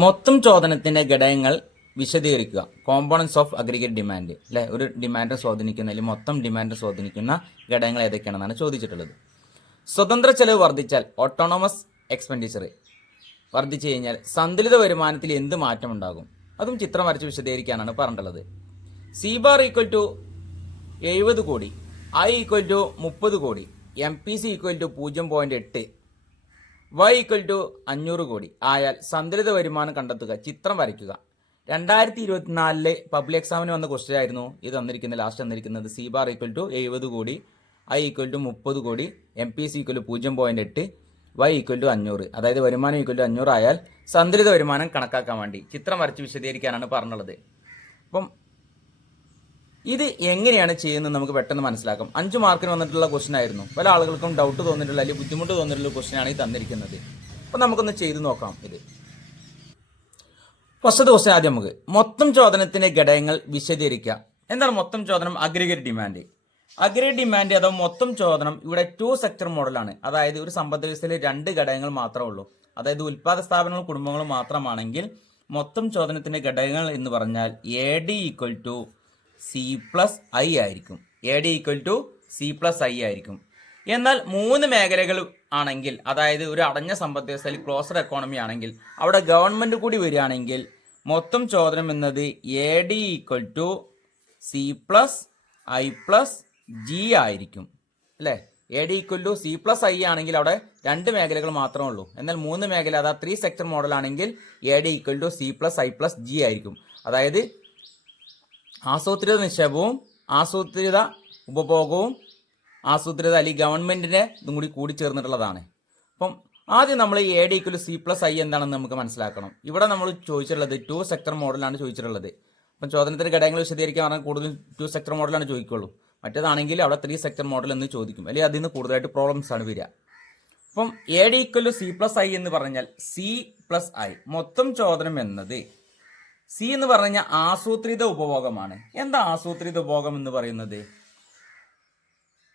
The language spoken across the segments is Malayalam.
മൊത്തം ചോദനത്തിന്റെ ഘടകങ്ങൾ വിശദീകരിക്കുക. കോമ്പോണൻസ് ഓഫ് അഗ്രിഗേറ്റ് ഡിമാൻഡ് അല്ലെ ഒരു ഡിമാൻഡ് സ്വാധീനിക്കുന്ന അല്ലെങ്കിൽ മൊത്തം ഡിമാൻഡ് സ്വാധീനിക്കുന്ന ഘടകങ്ങൾ ഏതൊക്കെയാണെന്നാണ് ചോദിച്ചിട്ടുള്ളത്. സ്വതന്ത്ര ചെലവ് വർദ്ധിച്ചാൽ ഓട്ടോണോമസ് എക്സ്പെൻഡിച്ചർ വർദ്ധിച്ചു കഴിഞ്ഞാൽ സന്തുലിത വരുമാനത്തിൽ എന്ത് മാറ്റം ഉണ്ടാകും? അതും ചിത്രം വരച്ച് വിശദീകരിക്കാനാണ് പറഞ്ഞിട്ടുള്ളത്. സി ബാർ ഈക്വൽ ടു എഴുപത് കോടി ഐ ഈക്വൽ ടു മുപ്പത് crore M P C equal to പൂജ്യം പോയിന്റ് എട്ട് വൈ ഈക്വൽ ടു അഞ്ഞൂറ് കോടി. ആയാൽ സന്തുലിത വരുമാനം കണ്ടെത്തുക ചിത്രം വരയ്ക്കുക. രണ്ടായിരത്തി ഇരുപത്തിനാലിലെ പബ്ലിക് എക്സാമിന് വന്ന ക്വസ്റ്റ്യൻ ആയിരുന്നു. ഇത് തന്നിരിക്കുന്നത് ലാസ്റ്റ് തന്നിരിക്കുന്നത് സി ബാർ ഈക്വൽ ടു എഴുപത് കോടി ഐ ഈക്വൽ ടു മുപ്പത് crore M P C equal പൂജ്യം പോയിന്റ് എട്ട് വൈ ഈക്വൽ ടു അഞ്ഞൂറ്. അതായത് വരുമാനം ഈക്വൽ ടു അഞ്ഞൂറ് ആയാൽ സന്തുലിത വരുമാനം കണക്കാക്കാൻ വേണ്ടി. ചിത്രം വരച്ച് വിശദീകരിക്കാനാണ് പറഞ്ഞുള്ളത്. അപ്പം ഇത് എങ്ങനെയാണ് ചെയ്യുന്നത് നമുക്ക് പെട്ടെന്ന് മനസ്സിലാക്കാം. അഞ്ച് മാർക്കിന് വന്നിട്ടുള്ള ക്വസ്റ്റൻ ആയിരുന്നു. പല ആളുകൾക്കും ഡൗട്ട് തോന്നിയിട്ടുള്ള അല്ലെങ്കിൽ ബുദ്ധിമുട്ട് തോന്നിയിട്ടുള്ള ക്വസ്റ്റൻ ആണ് ഈ തന്നിരിക്കുന്നത്. അപ്പം നമുക്കൊന്ന് ചെയ്തു നോക്കാം ഇത്. ഫസ്റ്റ് ക്വസ്റ്റൻ ആദ്യം നമുക്ക്. മൊത്തം ചോദനത്തിന്റെ ഘടകങ്ങൾ വിശദീകരിക്കുക. എന്താണ് മൊത്തം ചോദനം? അഗ്രിഗേറ്റ് ഡിമാൻഡ് അഗ്രിഗേറ്റ് ഡിമാൻഡ് അഥവാ മൊത്തം ചോദനം ഇവിടെ ടു സെക്ടർ മോഡലാണ് അതായത് ഒരു സമ്പദ് വ്യവസ്ഥയിലെ രണ്ട് ഘടകങ്ങൾ മാത്രമേ ഉള്ളൂ. അതായത് ഉൽപാദ സ്ഥാപനങ്ങളും കുടുംബങ്ങളും മാത്രമാണെങ്കിൽ മൊത്തം ചോദനത്തിന്റെ ഘടകങ്ങൾ എന്ന് പറഞ്ഞാൽ A D equal to C plus I ആയിരിക്കും. A D equal to C plus I ആയിരിക്കും. എന്നാൽ മൂന്ന് മേഖലകൾ ആണെങ്കിൽ അതായത് ഒരു അടഞ്ഞ സമ്പദ് വ്യവസ്ഥയിൽ ക്ലോസർ എക്കോണമി ആണെങ്കിൽ അവിടെ ഗവൺമെന്റ് കൂടി വരികയാണെങ്കിൽ മൊത്തം ചോദനം എന്നത് A D equal to C plus I plus G ആയിരിക്കും. അല്ലേ? A D equal to C plus I ആണെങ്കിൽ അവിടെ രണ്ട് മേഖലകൾ മാത്രമേ ഉള്ളൂ. എന്നാൽ മൂന്ന് മേഖല അതാ ത്രീ സെക്ടർ മോഡൽ ആണെങ്കിൽ A D equal to C plus I plus G ആയിരിക്കും. അതായത് ആസൂത്രിത നിക്ഷേപവും ആസൂത്രിത ഉപഭോഗവും ആസൂത്രിത അല്ലെങ്കിൽ ഗവൺമെന്റിന്റെ ഇതും കൂടി കൂടി ചേർന്നിട്ടുള്ളതാണ് അപ്പം ആദ്യം നമ്മൾ A D equal C plus I എന്താണെന്ന് നമുക്ക് മനസ്സിലാക്കണം. ഇവിടെ നമ്മൾ ചോദിച്ചിട്ടുള്ളത് ടു സെക്ടർ മോഡലാണ് ചോദിച്ചിട്ടുള്ളത്. അപ്പം ചോദനത്തിന് ഘടകങ്ങൾ വിശദീകരിക്കാൻ പറഞ്ഞാൽ കൂടുതൽ ടു സെക്ടർ മോഡലാണ് ചോദിക്കുള്ളൂ. മറ്റേതാണെങ്കിൽ അവിടെ ത്രീ സെക്ടർ മോഡൽ എന്ന് ചോദിക്കും. അല്ലെങ്കിൽ അതിൽ നിന്ന് കൂടുതലായിട്ട് പ്രോബ്ലംസ് ആണ് വരിക. അപ്പം A D equal C plus I എന്ന് പറഞ്ഞാൽ സി പ്ലസ് ഐ മൊത്തം ചോദനം എന്നത് സി എന്ന് പറഞ്ഞ ആസൂത്രിത ഉപഭോഗമാണ്. എന്താ ആസൂത്രിത ഉപഭോഗം എന്ന് പറയുന്നത്?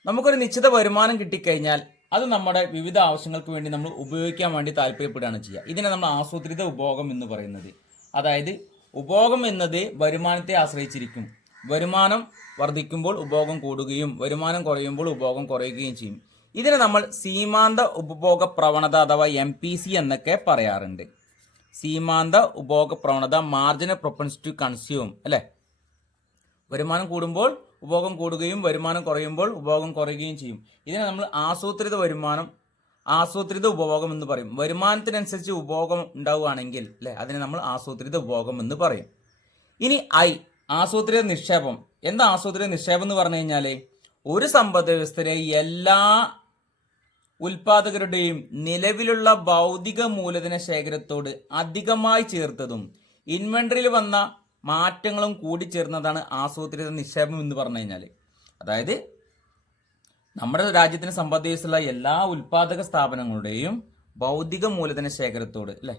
നമുക്കൊരു നിശ്ചിത വരുമാനം കിട്ടിക്കഴിഞ്ഞാൽ അത് നമ്മുടെ വിവിധ ആവശ്യങ്ങൾക്ക് വേണ്ടി നമ്മൾ ഉപയോഗിക്കാൻ വേണ്ടി താല്പര്യപ്പെടുകയാണ് ചെയ്യുക. ഇതിനെ നമ്മൾ ആസൂത്രിത ഉപഭോഗം എന്ന് പറയുന്നത്. അതായത് ഉപഭോഗം എന്നത് വരുമാനത്തെ ആശ്രയിച്ചിരിക്കും. വരുമാനം വർദ്ധിക്കുമ്പോൾ ഉപഭോഗം കൂടുകയും വരുമാനം കുറയുമ്പോൾ ഉപഭോഗം കുറയുകയും ചെയ്യും. ഇതിനെ നമ്മൾ സീമാന്ത ഉപഭോഗ പ്രവണത അഥവാ എം എന്നൊക്കെ പറയാറുണ്ട്. സീമാന്ത ഉപഭോഗ പ്രവണത മാർജിനൽ പ്രൊപ്പൻസ് ടു കൺസ്യൂം അല്ലേ? വരുമാനം കൂടുമ്പോൾ ഉപഭോഗം കൂടുകയും വരുമാനം കുറയുമ്പോൾ ഉപഭോഗം കുറയുകയും ചെയ്യും. ഇതിനെ നമ്മൾ ആസൂത്രിത വരുമാനം ആസൂത്രിത ഉപഭോഗം എന്ന് പറയും. വരുമാനത്തിനനുസരിച്ച് ഉപഭോഗം ഉണ്ടാവുകയാണെങ്കിൽ അല്ലെ? അതിനെ നമ്മൾ ആസൂത്രിത ഉപഭോഗം എന്ന് പറയും. ഇനി ഐ ആസൂത്രിത നിക്ഷേപം. എന്താ ആസൂത്രിത നിക്ഷേപം എന്ന് പറഞ്ഞു കഴിഞ്ഞാൽ ഒരു സമ്പദ് വ്യവസ്ഥയിലെ എല്ലാ ഉൽപാദകരുടെയും നിലവിലുള്ള ഭൗതിക മൂലധന ശേഖരത്തോട് അധികമായി ചേർത്തതും ഇൻവെൻട്രിയിൽ വന്ന മാറ്റങ്ങളും കൂടി ചേർന്നതാണ് ആസൂത്രിത നിക്ഷേപം എന്ന് പറഞ്ഞു കഴിഞ്ഞാൽ അതായത് നമ്മുടെ രാജ്യത്തിന് വ്യവസ്ഥയുള്ള എല്ലാ ഉൽപാദക സ്ഥാപനങ്ങളുടെയും ഭൗതിക മൂലധന ശേഖരത്തോട് അല്ലെ?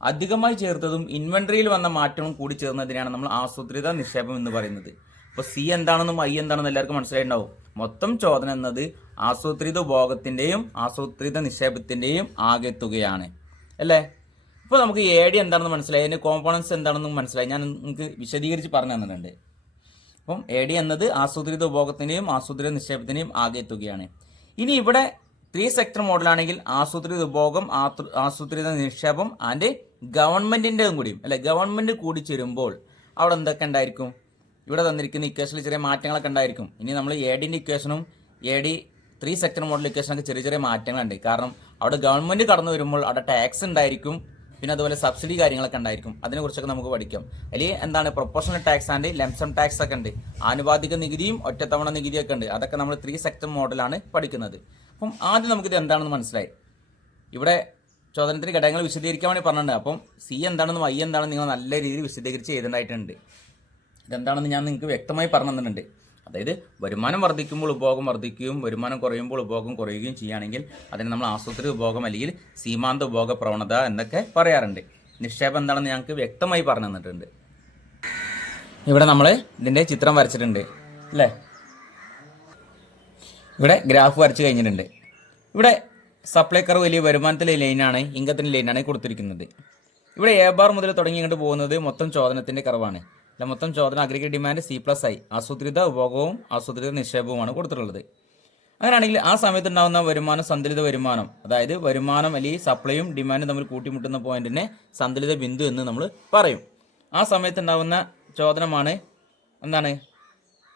അധികമായി ചേർത്തതും ഇൻവെന്ററിയിൽ വന്ന മാറ്റവും കൂടി ചേർന്നതിനാണ് നമ്മൾ ആസൂത്രിത നിക്ഷേപം എന്ന് പറയുന്നത്. അപ്പോൾ സി എന്താണെന്നും ഐ എന്താണെന്നും എല്ലാവർക്കും മനസ്സിലായിട്ടുണ്ടാവും. മൊത്തം ചോദന എന്നത് ആസൂത്രിത ഉപഭോഗത്തിന്റെയും ആസൂത്രിത നിക്ഷേപത്തിന്റെയും ആകെ തുകയാണ്. അല്ലേ? ഇപ്പോൾ നമുക്ക് എ ഡി എന്താണെന്ന് മനസ്സിലായി. അതിന്റെ കോമ്പോണൻസ് എന്താണെന്ന് മനസ്സിലായി. ഞാൻ നിങ്ങൾക്ക് വിശദീകരിച്ച് പറഞ്ഞു തന്നിട്ടുണ്ട്. അപ്പം എ ഡി എന്നത് ആസൂത്രിത ഉപഭോഗത്തിന്റെയും ആസൂത്രിത നിക്ഷേപത്തിന്റെയും ആകെ തുകയാണ്. ഇനി ഇവിടെ ത്രീ സെക്ടർ മോഡലാണെങ്കിൽ ആസൂത്രിത ഉപഭോഗം ആസൂത്രിത നിക്ഷേപം ആൻഡ് ഗവൺമെന്റിന്റെതും കൂടിയും. അല്ലെ? ഗവൺമെന്റ് കൂടി ചേരുമ്പോൾ അവിടെ എന്തൊക്കെ ഉണ്ടായിരിക്കും? ഇവിടെ തന്നിരിക്കുന്ന ഇക്വേഷനിൽ ചെറിയ മാറ്റങ്ങളൊക്കെ ഉണ്ടായിരിക്കും. ഇനി നമ്മൾ എ ഡിന്റെ ഇക്വേഷനും A D three sector model ഇക്വേഷനൊക്കെ ചെറിയ ചെറിയ മാറ്റങ്ങളുണ്ട്. കാരണം അവിടെ ഗവൺമെന്റ് കടന്നു വരുമ്പോൾ അവിടെ ടാക്സ് ഉണ്ടായിരിക്കും പിന്നെ അതുപോലെ സബ്സിഡി കാര്യങ്ങളൊക്കെ ഉണ്ടായിരിക്കും. അതിനെക്കുറിച്ചൊക്കെ നമുക്ക് പഠിക്കാം. അല്ലെ എന്താണ്? Proportional tax and lump sum tax ഒക്കെ ഉണ്ട്. ആനുപാതിക നികുതിയും ഒറ്റത്തവണ നികുതിയൊക്കെ ഉണ്ട്. അതൊക്കെ നമ്മൾ ത്രീ സെക്ടർ മോഡലാണ് പഠിക്കുന്നത്. അപ്പം ആദ്യം നമുക്കിത് എന്താണെന്ന് മനസ്സിലായി. ഇവിടെ ചോദനത്തിന് ഘടകങ്ങൾ വിശദീകരിക്കാൻ വേണ്ടി പറഞ്ഞിട്ടുണ്ട്. അപ്പം സി എന്താണെന്നും ഐ എന്താണെന്ന് നിങ്ങൾ നല്ല രീതിയിൽ വിശദീകരിച്ച് എഴുതേണ്ടതായിട്ടുണ്ട്. ഇതെന്താണെന്ന് ഞാൻ നിങ്ങൾക്ക് വ്യക്തമായി പറഞ്ഞു തന്നിട്ടുണ്ട്. അതായത് വരുമാനം വർദ്ധിക്കുമ്പോൾ ഉപഭോഗം വർദ്ധിക്കുകയും വരുമാനം കുറയുമ്പോൾ ഉപഭോഗം കുറയുകയും ചെയ്യുകയാണെങ്കിൽ അതിന് നമ്മൾ ആസൂത്രിത ഉപഭോഗം അല്ലെങ്കിൽ സീമാന്ത ഉപഭോഗ പ്രവണത എന്നൊക്കെ പറയാറുണ്ട്. നിക്ഷേപം എന്താണെന്ന് ഞങ്ങൾക്ക് വ്യക്തമായി പറഞ്ഞു തന്നിട്ടുണ്ട്. ഇവിടെ നമ്മൾ ഇതിന്റെ ചിത്രം വരച്ചിട്ടുണ്ട്. അല്ലേ? ഇവിടെ ഗ്രാഫ് വരച്ച് കഴിഞ്ഞിട്ടുണ്ട്. ഇവിടെ സപ്ലൈ കർവ് വലിയ വരുമാനത്തിലെ ലൈനാണ് ഇൻകത്തിന്റെ ലൈനാണ് കൊടുത്തിരിക്കുന്നത്. ഇവിടെ എ ബാർ മുതൽ തുടങ്ങി ഇങ്ങോട്ട് പോകുന്നത് മൊത്തം ചോദനത്തിന്റെ കറവാണ്. അല്ല മൊത്തം ചോദന aggregate demand C plus I ആസൂത്രിത ഉപഭോഗവും ആസൂത്രിത നിക്ഷേപവുമാണ് കൊടുത്തിട്ടുള്ളത്. അങ്ങനെയാണെങ്കിൽ ആ സമയത്ത് ഉണ്ടാകുന്ന വരുമാനം സന്തുലിത വരുമാനം അതായത് വരുമാനം അല്ലെങ്കിൽ സപ്ലൈയും ഡിമാൻഡും തമ്മിൽ കൂട്ടിമുട്ടുന്ന പോയിന്റിനെ സന്തുലിത ബിന്ദു എന്ന് നമ്മൾ പറയും. ആ സമയത്ത് ഉണ്ടാകുന്ന ചോദനമാണ് എന്താണ്?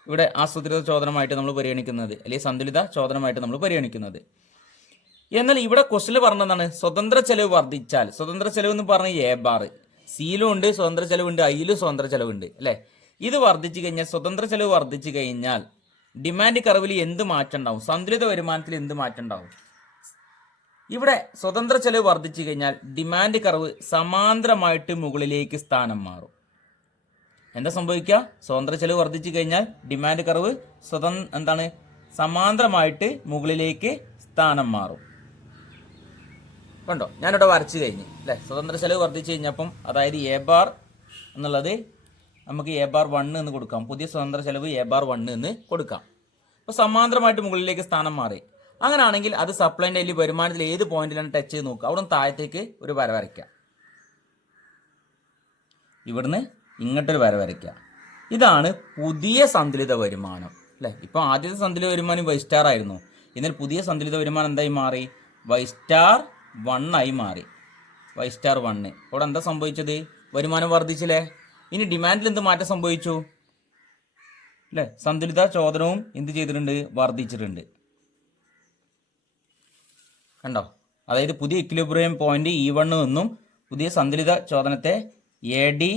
ഇവിടെ ആസൂത്രിത ചോദനമായിട്ട് നമ്മൾ പരിഗണിക്കുന്നത് അല്ലെങ്കിൽ സന്തുലിത ചോദനമായിട്ട് നമ്മൾ പരിഗണിക്കുന്നത്. എന്നാൽ ഇവിടെ ക്വസ്റ്റിൽ പറഞ്ഞതാണ് സ്വതന്ത്ര ചെലവ് വർദ്ധിച്ചാൽ സ്വതന്ത്ര ചെലവ് എന്ന് പറഞ്ഞ എ ബാർ സിയിലും ഉണ്ട് സ്വതന്ത്ര ചെലവുണ്ട് ഐയിലും സ്വതന്ത്ര ചെലവുണ്ട് അല്ലേ? ഇത് വർദ്ധിച്ചു കഴിഞ്ഞാൽ സ്വതന്ത്ര ചെലവ് വർദ്ധിച്ചു കഴിഞ്ഞാൽ ഡിമാൻഡ് കറവിൽ എന്ത് മാറ്റം ഉണ്ടാവും? സന്തുലിത വരുമാനത്തിൽ എന്ത് മാറ്റം ഉണ്ടാവും? ഇവിടെ സ്വതന്ത്ര ചെലവ് വർദ്ധിച്ചു കഴിഞ്ഞാൽ ഡിമാൻഡ് കർവ് സമാന്തരമായിട്ട് മുകളിലേക്ക് സ്ഥാനം മാറും. എന്താ സംഭവിക്കുക? സ്വതന്ത്ര ചെലവ് വർദ്ധിച്ചു കഴിഞ്ഞാൽ ഡിമാൻഡ് കർവ് സ്വതന്ത്ര എന്താണ്? സമാന്തരമായിട്ട് മുകളിലേക്ക് സ്ഥാനം മാറും. കണ്ടോ? ഞാനിവിടെ വരച്ച് കഴിഞ്ഞ് അല്ലേ? സ്വതന്ത്ര ചെലവ് വർദ്ധിച്ചു കഴിഞ്ഞപ്പം അതായത് എ ബാർ എന്നുള്ളത് നമുക്ക് എ ബാർ വണ്ണ് എന്ന് കൊടുക്കാം. പുതിയ സ്വതന്ത്ര ചെലവ് എ ബാർ വണ്ണ് എന്ന് കൊടുക്കാം. അപ്പോൾ സമാന്തരമായിട്ട് മുകളിലേക്ക് സ്ഥാനം മാറി. അങ്ങനെയാണെങ്കിൽ അത് സപ്ലൈന്റെ അല്ലെങ്കിൽ വരുമാനത്തിൽ ഏത് പോയിന്റിലാണ് ടച്ച് ചെയ്ത് നോക്കുക. അവിടെ നിന്ന് താഴത്തേക്ക് ഒരു വര വരയ്ക്കാം ഇവിടുന്ന് ഇങ്ങോട്ടൊരു വര വരയ്ക്കാം ഇതാണ് പുതിയ സന്തുലിത വരുമാനം അല്ലേ? ഇപ്പോൾ ആദ്യത്തെ സന്തുലിത വരുമാനം വൈ സ്റ്റാർ ആയിരുന്നു. എന്നാൽ പുതിയ സന്തുലിത വരുമാനം എന്തായി മാറി? വൈ സ്റ്റാർ വൺ ആയി മാറി. വൈ സ്റ്റാർ വണ്ണ് അവിടെ എന്താ സംഭവിച്ചത്? വരുമാനം വർദ്ധിച്ചില്ലേ? ഇനി ഡിമാൻഡിൽ എന്ത് മാറ്റം സംഭവിച്ചു? അല്ലേ സന്തുലിത ചോദനവും എന്ത് ചെയ്തിട്ടുണ്ട്? വർദ്ധിച്ചിട്ടുണ്ട്. കണ്ടോ? അതായത് പുതിയ ഇക്വിലിബ്രിയം പോയിന്റ് ഇ വണ്ണ് എന്നും പുതിയ സന്തുലിത ചോദനത്തെ എ ഡി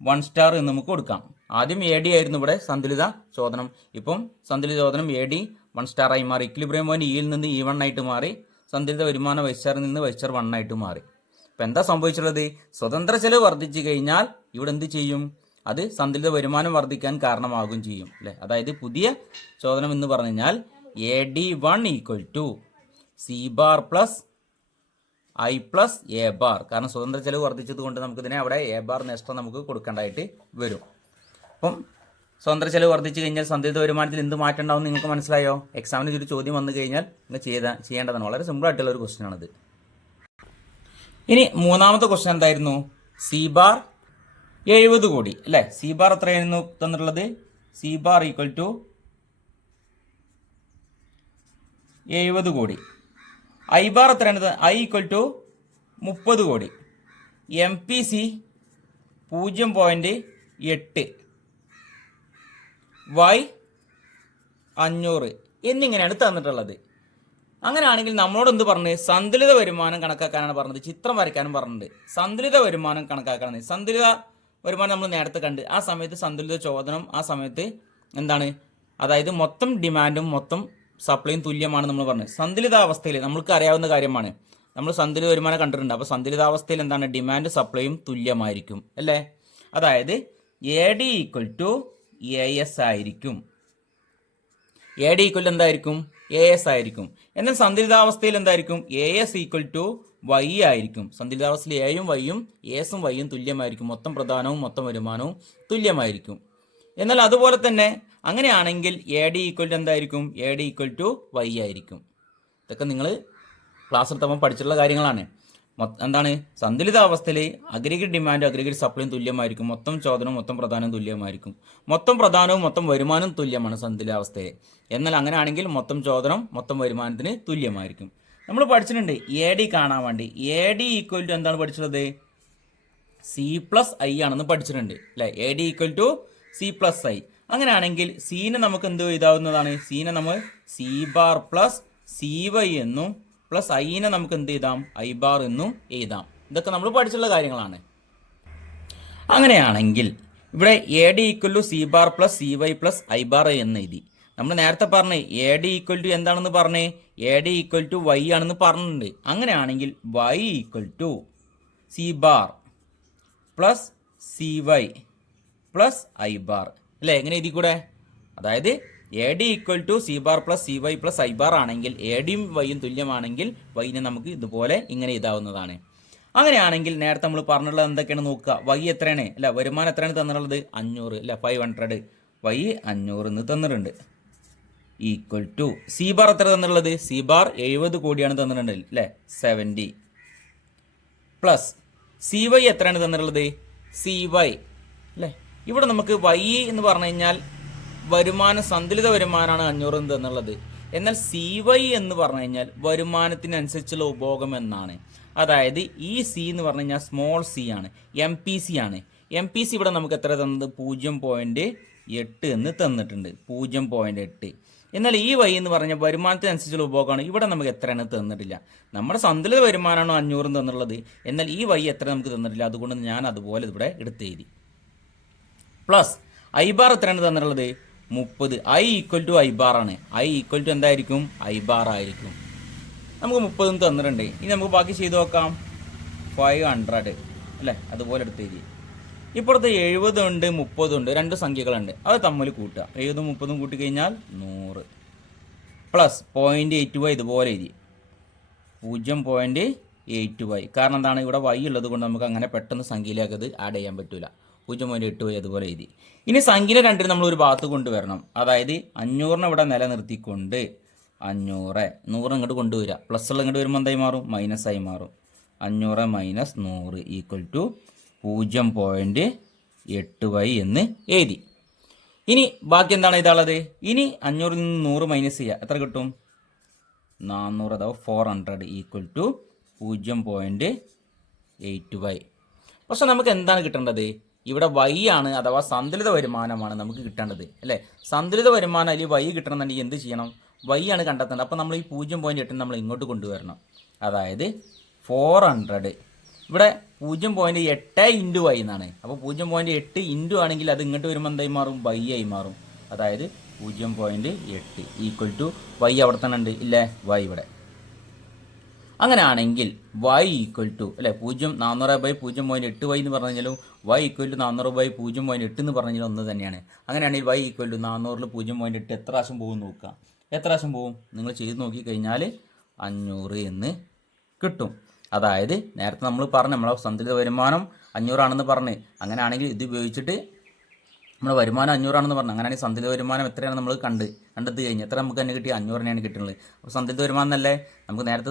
വൺ സ്റ്റാർ എന്ന് നമുക്ക് കൊടുക്കാം. ആദ്യം എ ഡി ആയിരുന്നു ഇവിടെ സന്തുലിത ചോദനം. ഇപ്പം സന്തുലിത ചോദനം എ ഡി വൺ സ്റ്റാർ ആയി മാറി. ഇക്വിലിബ്രിയം പോയിന്റ് ഇയിൽ നിന്ന് ഇ വൺ ആയിട്ട് മാറി. സന്തുലിത വരുമാന വൈസ്റ്റാറിൽ നിന്ന് വൈസ്റ്റാർ വൺ ആയിട്ട് മാറി. അപ്പം എന്താ സംഭവിച്ചിട്ടുള്ളത്? സ്വതന്ത്ര ചെലവ് വർദ്ധിച്ചു കഴിഞ്ഞാൽ ഇവിടെ എന്ത് ചെയ്യും? അത് സന്തുലിത വരുമാനം വർദ്ധിക്കാൻ കാരണമാകും ചെയ്യും അല്ലേ? അതായത് പുതിയ ചോദനം എന്ന് പറഞ്ഞു കഴിഞ്ഞാൽ A D one equal to C bar plus I plus A bar കാരണം സ്വതന്ത്ര ചെലവ് വർദ്ധിച്ചത് കൊണ്ട് നമുക്കിതിനെ അവിടെ എ ബാർ നഷ്ടം നമുക്ക് കൊടുക്കേണ്ടതായിട്ട് വരും. അപ്പം സ്വതന്ത്ര ചെലവ് വർദ്ധിച്ചു കഴിഞ്ഞാൽ സന്തുലിത വരുമാനത്തിൽ എന്ത് മാറ്റം ഉണ്ടാവും നിങ്ങൾക്ക് മനസ്സിലായോ? എക്സാമിന് ഒരു ചോദ്യം വന്നു കഴിഞ്ഞാൽ നിങ്ങൾ ചെയ്ത ചെയ്യേണ്ടതാണ്. വളരെ സിമ്പിൾ ആയിട്ടുള്ള ഒരു ക്വസ്റ്റ്യൻ ആണിത്. ഇനി മൂന്നാമത്തെ ക്വസ്റ്റ്യൻ എന്തായിരുന്നു? സി ബാർ എഴുപത് കോടി. അല്ലേ? സി ബാർ എത്രയായിരുന്നു തന്നിട്ടുള്ളത്? സി ബാർ ഈക്വൽ ടു എഴുപത് കോടി. ഐ ബാർ എത്രയാണ് ഐ ഈക്വൽ ടു മുപ്പത് കോടി. എം പി സി പൂജ്യം പോയിന്റ് എട്ട്. വൈ അഞ്ഞൂറ് എന്നിങ്ങനെയാണ് തന്നിട്ടുള്ളത്. അങ്ങനെയാണെങ്കിൽ നമ്മളോട് എന്ത് പറഞ്ഞ്? സന്തുലിത വരുമാനം കണക്കാക്കാനാണ് പറഞ്ഞത്. ചിത്രം വരയ്ക്കാനും പറഞ്ഞിട്ടുണ്ട്. സന്തുലിത വരുമാനം കണക്കാക്കാനാണ്. സന്തുലിത വരുമാനം നമ്മൾ നേരത്തെ കണ്ട്. ആ സമയത്ത് സന്തുലിത ചോദനം ആ സമയത്ത് എന്താണ്? അതായത് മൊത്തം ഡിമാൻഡും മൊത്തം സപ്ലൈയും തുല്യമാണ് നമ്മൾ പറഞ്ഞത്. സന്തുലിതാവസ്ഥയിൽ നമ്മൾക്ക് അറിയാവുന്ന കാര്യമാണ്. നമ്മൾ സന്തുലിത വരുമാനം കണ്ടിട്ടുണ്ട്. അപ്പോൾ സന്തുലിതാവസ്ഥയിൽ എന്താണ്? ഡിമാൻഡ് സപ്ലൈയും തുല്യമായിരിക്കും. അല്ലേ? അതായത് A D equal to A S ആയിരിക്കും. എ ഡി ഈക്വൽ എന്തായിരിക്കും? എ എസ് ആയിരിക്കും. എന്നാൽ സന്തുലിതാവസ്ഥയിൽ എന്തായിരിക്കും? A S equal to Y ആയിരിക്കും. സന്തുലിതാവസ്ഥയിൽ എയും വൈയും എസും വൈയും തുല്യമായിരിക്കും. മൊത്തം പ്രധാനവും മൊത്തം വരുമാനവും തുല്യമായിരിക്കും. എന്നാൽ അതുപോലെ തന്നെ അങ്ങനെയാണെങ്കിൽ എ ഡി ഈക്വൽ ടു എന്തായിരിക്കും? A D equal to Y ആയിരിക്കും. ഇതൊക്കെ നിങ്ങൾ ക്ലാസ് എടുത്തപ്പോൾ പഠിച്ചിട്ടുള്ള കാര്യങ്ങളാണ്. എന്താണ്? സന്തുലിതാവസ്ഥയിൽ അഗ്രിഗേറ്റ് ഡിമാൻഡ് അഗ്രിഗേറ്റ് സപ്ലൈയും തുല്യമായിരിക്കും. മൊത്തം ചോദനവും മൊത്തം പ്രധാനവും തുല്യമായിരിക്കും. മൊത്തം പ്രധാനവും മൊത്തം വരുമാനവും തുല്യമാണ് സന്തുലിതാവസ്ഥയിൽ എന്നാൽ അങ്ങനെയാണെങ്കിൽ മൊത്തം ചോദനം മൊത്തം വരുമാനത്തിന് തുല്യമായിരിക്കും. നമ്മൾ പഠിച്ചിട്ടുണ്ട് എ ഡി കാണാൻ വേണ്ടി. എ ഡി ഈക്വൽ ടു എന്താണ് പഠിച്ചിട്ടുള്ളത്? സി പ്ലസ് ഐ ആണെന്ന് പഠിച്ചിട്ടുണ്ട്. അല്ലെ? A D equal to C plus I അങ്ങനെയാണെങ്കിൽ സീനെ നമുക്ക് എന്ത് എഴുതാവുന്നതാണ്? സീനെ നമ്മൾ C bar plus C Y എന്നും പ്ലസ് ഐനെ നമുക്ക് എന്ത് എഴുതാം? ഐ ബാർ എന്നും എഴുതാം. ഇതൊക്കെ നമ്മൾ പഠിച്ചുള്ള കാര്യങ്ങളാണ്. അങ്ങനെയാണെങ്കിൽ ഇവിടെ A D equal to C bar plus C Y plus I bar എന്ന് എഴുതി. നമ്മൾ നേരത്തെ പറഞ്ഞേ എ ഡി ഈക്വൽ ടു എന്താണെന്ന് പറഞ്ഞേ? A D equal to Y ആണെന്ന് പറഞ്ഞിട്ടുണ്ട്. അങ്ങനെയാണെങ്കിൽ Y equal to C bar plus C Y plus I bar അല്ലേ? എങ്ങനെ എഴുതി കൂടെ അതായത് A D equal to C bar plus C Y plus I bar ആണെങ്കിൽ എ ഡിയും വൈയും തുല്യമാണെങ്കിൽ വൈനെ നമുക്ക് ഇതുപോലെ ഇങ്ങനെ ഇതാവുന്നതാണ് അങ്ങനെയാണെങ്കിൽ നേരത്തെ നമ്മൾ പറഞ്ഞുള്ളത് എന്തൊക്കെയാണ് നോക്കുക? വൈ എത്രയാണ്? അല്ല വരുമാനം എത്രയാണ് തന്നിട്ടുള്ളത്? അഞ്ഞൂറ്. അല്ല ഫൈവ് ഹൺഡ്രഡ് വൈ അഞ്ഞൂറ് എന്ന് തന്നിട്ടുണ്ട്. ഈക്വൽ ടു സി ബാർ എത്ര തന്നിട്ടുള്ളത്? സി ബാർ എഴുപത് കോടിയാണ് തന്നിട്ടുണ്ട്. അല്ലേ? സെവന്റി പ്ലസ് സി വൈ എത്രയാണ് തന്നിട്ടുള്ളത്? സി വൈ അല്ലേ? ഇവിടെ നമുക്ക് വൈ എന്ന് പറഞ്ഞു കഴിഞ്ഞാൽ വരുമാനം സന്തുലിത വരുമാനമാണ് അഞ്ഞൂറ് എന്നുള്ളത്. എന്നാൽ സി വൈ എന്ന് പറഞ്ഞു കഴിഞ്ഞാൽ വരുമാനത്തിനനുസരിച്ചുള്ള ഉപഭോഗം എന്നാണ്. അതായത് ഈ സി എന്ന് പറഞ്ഞു കഴിഞ്ഞാൽ സ്മോൾ സി ആണ് എം പി സി ആണ്. എം പി സി ഇവിടെ നമുക്ക് എത്ര തന്നത്? പൂജ്യം പോയിന്റ് എട്ട് എന്ന് തന്നിട്ടുണ്ട്. പൂജ്യം പോയിന്റ് എട്ട്. എന്നാൽ ഈ വൈ എന്ന് പറഞ്ഞാൽ വരുമാനത്തിനനുസരിച്ചുള്ള ഉപഭോഗമാണ്. ഇവിടെ നമുക്ക് എത്രയാണ് തന്നിട്ടില്ല. നമ്മുടെ സന്തുലിത വരുമാനമാണോ അഞ്ഞൂറ് തന്നുള്ളത് എന്നാൽ ഈ വൈ എത്ര നമുക്ക് തന്നിട്ടില്ല. അതുകൊണ്ട് ഞാൻ അതുപോലെ ഇവിടെ എടുത്തെഴുതി പ്ലസ് ഐ ബാർ എത്രയാണ് തന്നിട്ടുള്ളത്? മുപ്പത്. I equal to I bar ആണ്. ഐ ഈക്വൽ ടു എന്തായിരിക്കും? ഐ ബാർ ആയിരിക്കും. നമുക്ക് മുപ്പതും തന്നിട്ടുണ്ട്. ഇനി നമുക്ക് ബാക്കി ചെയ്ത് നോക്കാം. ഫൈവ് ഹൺഡ്രഡ് അല്ലേ? അതുപോലെ എടുത്ത് എഴുതി. ഇപ്പുറത്ത് എഴുപതുണ്ട് മുപ്പതുണ്ട് രണ്ട് സംഖ്യകളുണ്ട്. അത് തമ്മിൽ കൂട്ടുക. എഴുപതും മുപ്പതും കൂട്ടി കഴിഞ്ഞാൽ നൂറ്. പ്ലസ് പോയിന്റ് എയ്റ്റ് വൈ ഇതുപോലെ എഴുതി. പൂജ്യം പോയിന്റ് എയ്റ്റ് വൈ കാരണം എന്താണ്? ഇവിടെ വൈ ഉള്ളത് കൊണ്ട് നമുക്ക് അങ്ങനെ പെട്ടെന്ന് സംഖ്യയിലേക്ക് അത് ആഡ് ചെയ്യാൻ പറ്റൂല. പൂജ്യം പോയിന്റ് എട്ട് വൈ അതുപോലെ എഴുതി. ഇനി സംഖ്യ രണ്ടിന് നമ്മൾ ഒരു ഭാഗത്ത് കൊണ്ടുവരണം. അതായത് അഞ്ഞൂറിനെ ഇവിടെ നിലനിർത്തിക്കൊണ്ട് അഞ്ഞൂറ്. നൂറ് ഇങ്ങോട്ട് കൊണ്ടുവരിക. പ്ലസ് ഉള്ള ഇങ്ങോട്ട് വരുമ്പോൾ എന്തായി മാറും? മൈനസ് ആയി മാറും. അഞ്ഞൂറ് മൈനസ് നൂറ് ഈക്വൽ ടു പൂജ്യം പോയിന്റ് എട്ട് വൈ എന്ന് എഴുതി. ഇനി ബാക്കി എന്താണ് ഇതാളത് ഇനി അഞ്ഞൂറിൽ നിന്ന് നൂറ് മൈനസ് ചെയ്യുക. എത്ര കിട്ടും? നാനൂറ് അഥവാ ഫോർ ഹൺഡ്രഡ് ഈക്വൽ ടു പൂജ്യം പോയിന്റ് എയ്റ്റ് വൈ പക്ഷെ നമുക്ക് എന്താണ് കിട്ടേണ്ടത്? ഇവിടെ വൈ ആണ് അഥവാ സന്തുലിത വരുമാനമാണ് നമുക്ക് കിട്ടേണ്ടത് അല്ലേ? സന്തുലിത വരുമാനം അല്ലെങ്കിൽ വൈ കിട്ടണമെന്നുണ്ടെങ്കിൽ എന്ത് ചെയ്യണം? വൈ ആണ് കണ്ടെത്തേണ്ടത്. അപ്പോൾ നമ്മൾ ഈ പൂജ്യം പോയിന്റ് എട്ടിന് നമ്മൾ ഇങ്ങോട്ട് കൊണ്ടുവരണം. അതായത് ഫോർ ഹൺഡ്രഡ് ഇവിടെ പൂജ്യം പോയിന്റ് എട്ട് ഇന്റു വൈ എന്നാണ്. അപ്പോൾ പൂജ്യം പോയിന്റ് എട്ട് ഇന്റു ആണെങ്കിൽ അത് ഇങ്ങോട്ട് വരുമ്പോൾ എന്തായി മാറും? വൈ ആയി മാറും. അതായത് പൂജ്യം പോയിന്റ് എട്ട് ഈക്വൽ ടു വൈ അവിടെ തന്നെ ഉണ്ട്. ഇല്ലേ? വൈ ഇവിടെ. അങ്ങനെയാണെങ്കിൽ വൈ ഈക്വൽ ടു അല്ലെ? പൂജ്യം നാനൂറ് ബൈ പൂജ്യം പോയിന്റ് എട്ട് വൈ എന്ന് പറഞ്ഞു കഴിഞ്ഞാലും വൈ ഈക്വൽ ടു നാനൂറ് ബൈ പൂജ്യം പോയിന്റ് എട്ട് എന്ന് പറഞ്ഞാൽ ഒന്ന് തന്നെയാണ്. അങ്ങനെയാണെങ്കിൽ വൈ ഈക്വൽ ടു നാനൂറിൽ പൂജ്യം പോയിന്റ് എട്ട് എത്ര പ്രാവശ്യം പോകും നോക്കുക. എത്ര പ്രാവശ്യം പോകും? നിങ്ങൾ ചെയ്ത് നോക്കി കഴിഞ്ഞാൽ അഞ്ഞൂറ് എന്ന് കിട്ടും. അതായത് നേരത്തെ നമ്മൾ പറഞ്ഞു നമ്മളെ സന്തുലിത വരുമാനം അഞ്ഞൂറാണെന്ന് പറഞ്ഞ്. അങ്ങനെയാണെങ്കിൽ ഇത് ഉപയോഗിച്ചിട്ട് നമ്മുടെ വരുമാനം അഞ്ഞൂറാണെന്ന് പറഞ്ഞു. അങ്ങനെയാണെങ്കിൽ സന്തുലിത വരുമാനം എത്രയാണ് നമ്മൾ കണ്ട് കണ്ടെത്തി കഴിഞ്ഞ്. എത്ര നമുക്ക് തന്നെ കിട്ടി? അഞ്ഞൂറിനെയാണ് കിട്ടുന്നത്. അപ്പോൾ സന്തുലിത വരുമാനം എന്നല്ലേ? നമുക്ക് നേരത്തെ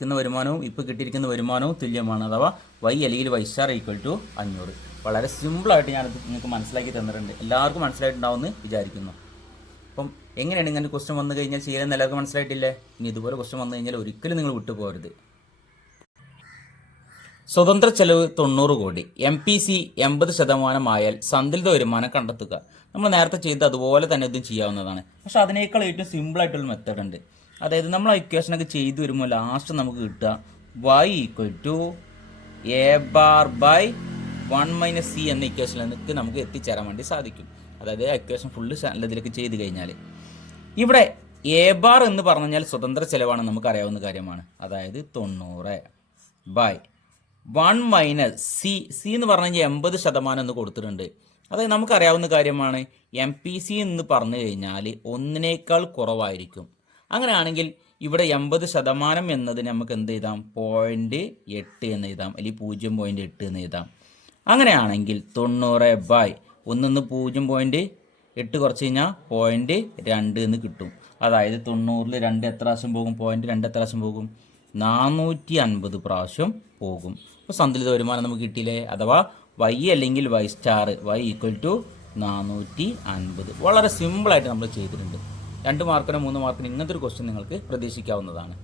തന്നിരിക്കുന്ന വരുമാനവും ഇപ്പോൾ കിട്ടിയിരിക്കുന്ന വരുമാനവും തുല്യമാണ്. അഥവാ വൈ അല്ലെങ്കിൽ വൈ സ്റ്റാർ ഈക്വൽ ടു അഞ്ഞൂറ്. വളരെ സിമ്പിളായിട്ട് ഞാനത് നിങ്ങൾക്ക് മനസ്സിലാക്കി തന്നിട്ടുണ്ട്. എല്ലാവർക്കും മനസ്സിലായിട്ടുണ്ടാവുമെന്ന് വിചാരിക്കുന്നു. അപ്പം എങ്ങനെയാണ് ഇങ്ങനെ ക്വസ്റ്റ്യൻ വന്നു കഴിഞ്ഞാൽ ചെയ്യാൻ എല്ലാവർക്കും മനസ്സിലായിട്ടില്ലേ? ഇനി ഇതുപോലെ ക്വസ്റ്റ്യൻ വന്നു കഴിഞ്ഞാൽ ഒരിക്കലും നിങ്ങൾ വിട്ടുപോകരുത്. സ്വതന്ത്ര ചെലവ് തൊണ്ണൂറ് കോടി. എം പി സി എൺപത് ശതമാനമായാൽ സന്തുലിത വരുമാനം കണ്ടെത്തുക. നമ്മൾ നേരത്തെ ചെയ്ത് അതുപോലെ തന്നെ ഇതും ചെയ്യാവുന്നതാണ്. പക്ഷെ അതിനേക്കാൾ ഏറ്റവും സിമ്പിൾ ആയിട്ടുള്ള മെത്തേഡ് ഉണ്ട്. അതായത് നമ്മൾ ആ ഇക്വേഷനൊക്കെ ചെയ്തു വരുമ്പോൾ ലാസ്റ്റ് നമുക്ക് കിട്ടുക Y equal to A bar by one minus C എന്ന ഇക്വേഷനിലേക്ക് നമുക്ക് എത്തിച്ചേരാൻ വേണ്ടി സാധിക്കും. അതായത് ആ ഇക്വേഷൻ ഫുള്ള് ഇതിലേക്ക് ചെയ്ത് കഴിഞ്ഞാൽ ഇവിടെ എ ബാർ എന്ന് പറഞ്ഞു കഴിഞ്ഞാൽ സ്വതന്ത്ര ചെലവാണ് നമുക്ക് അറിയാവുന്ന കാര്യമാണ്. അതായത് തൊണ്ണൂറ് by one minus C C എന്ന് പറഞ്ഞു കഴിഞ്ഞാൽ എൺപത് ശതമാനം എന്ന് കൊടുത്തിട്ടുണ്ട്. അതായത് നമുക്കറിയാവുന്ന കാര്യമാണ് എം പി സി എന്ന് പറഞ്ഞു കഴിഞ്ഞാൽ ഒന്നിനേക്കാൾ കുറവായിരിക്കും. അങ്ങനെയാണെങ്കിൽ ഇവിടെ എൺപത് ശതമാനം എന്നത് നമുക്ക് എന്ത് എഴുതാം? പോയിന്റ് എട്ട് എന്ന് എഴുതാം. അല്ലെങ്കിൽ പൂജ്യം പോയിന്റ് എട്ട് എന്ന് എഴുതാം. അങ്ങനെയാണെങ്കിൽ തൊണ്ണൂറ് ബൈ ഒന്നിന്ന് പൂജ്യം പോയിന്റ് എട്ട് കുറച്ച് കഴിഞ്ഞാൽ പോയിന്റ് രണ്ട് എന്ന് കിട്ടും. അതായത് തൊണ്ണൂറിൽ രണ്ട് എത്ര പ്രാവശ്യം പോകും? പോയിന്റ് രണ്ട് എത്ര പ്രാവശ്യം പോകും? നാനൂറ്റി അൻപത് പ്രാവശ്യം പോകും. അപ്പോൾ സന്തുലിത വരുമാനം നമുക്ക് കിട്ടിയില്ലേ? അഥവാ വൈ അല്ലെങ്കിൽ Y star Y equal to നാനൂറ്റി അൻപത്. വളരെ സിമ്പിളായിട്ട് നമ്മൾ ചെയ്തിട്ടുണ്ട്. രണ്ട് മാർക്കിനോ മൂന്ന് മാർക്കിനോ ഇങ്ങനത്തെ ഒരു ക്വസ്റ്റ്യൻ നിങ്ങൾക്ക് പ്രതീക്ഷിക്കാവുന്നതാണ്.